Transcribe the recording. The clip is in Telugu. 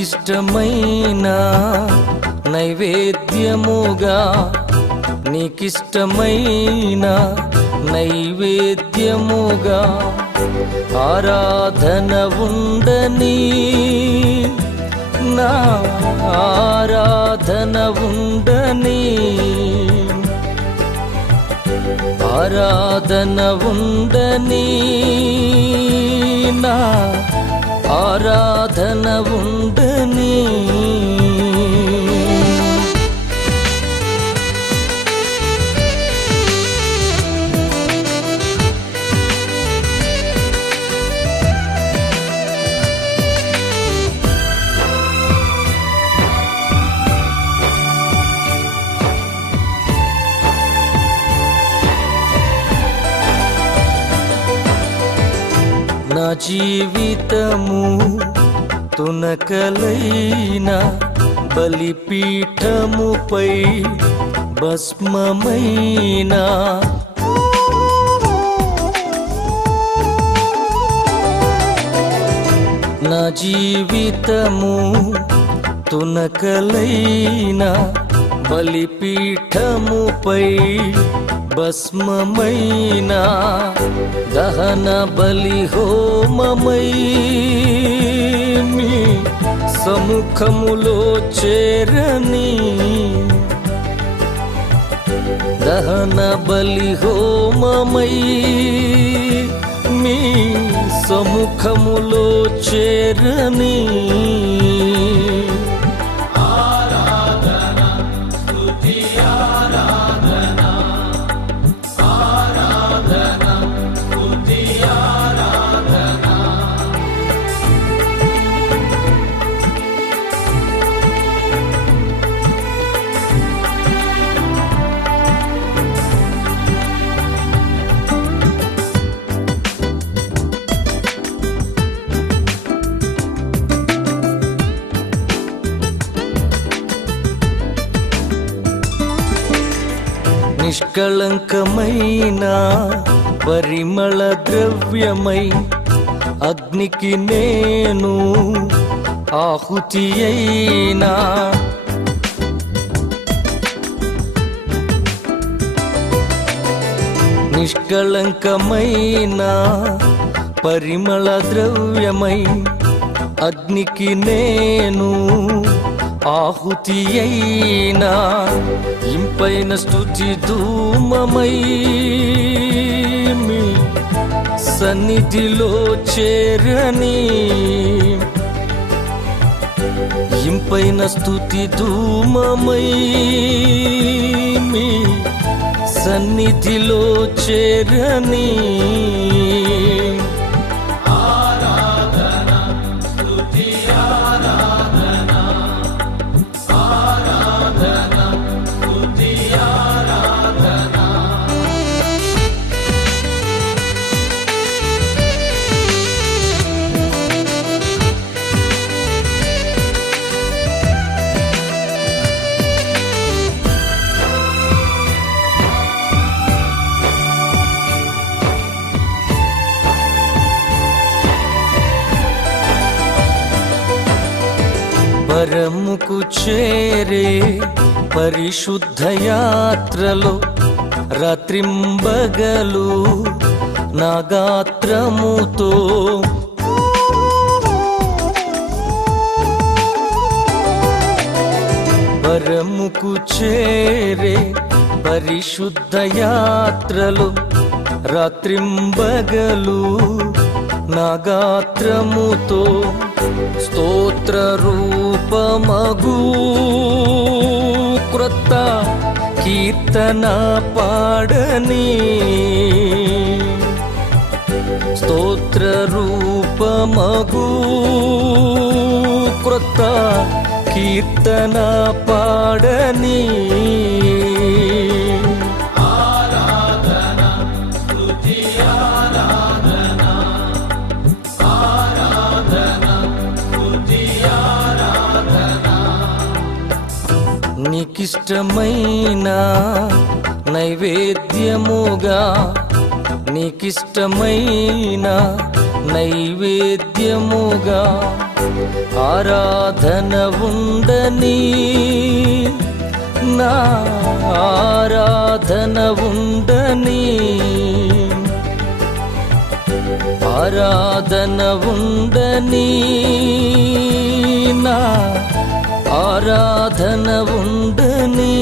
నీకిష్టమైన నైవేద్యముగా నీకిష్టమైన నైవేద్యముగా ఆరాధన ఉండని నా ఆరాధన ఉండని. ఆరాధన ఉండని నా ఆరాధన ఉండని జీవితము తునకలైన బలిపీఠముపై భస్మమైన నా జీవితము తునకలైన బలిపీఠముపై భస్మమైనా దహన బలి హోమమై మీ సముఖములో చేరని దహన బలి హోమమై మీ సముఖములో చేరని నిష్కళంకమైన పరిమళ ద్రవ్యమై అగ్నికి నేను ఆహుతి అయినా నిష్కళంకమైన పరిమళ ద్రవ్యమై అగ్నికి నేను ఆహుతి అయినా పైన స్థుతి ధూమమై మీ సన్నిధిలో చేరని ఇంపైన స్థుతి ధూమమై మీ సన్నిధిలో చేరని పరముకు చేరే పరిశుద్ధ యాత్రలో రాత్రింబగలు నాగాత్రముతో. పరముకు చేరే పరిశుద్ధ యాత్రలు రాత్రింబగలు నాగాత్రముతో. स्तोत्ररूपमगू कृत्त कीर्तना पाडने स्तोत्ररूपमगू कृत्त कीर्तना पाडने నీకిష్టమైన నైవేద్యముగా నీకిష్టమైన నైవేద్యముగా ఆరాధన ఉండని నా ఆరాధన ఉండని ఆరాధన ఉండని నా ఆరాధన ఉండని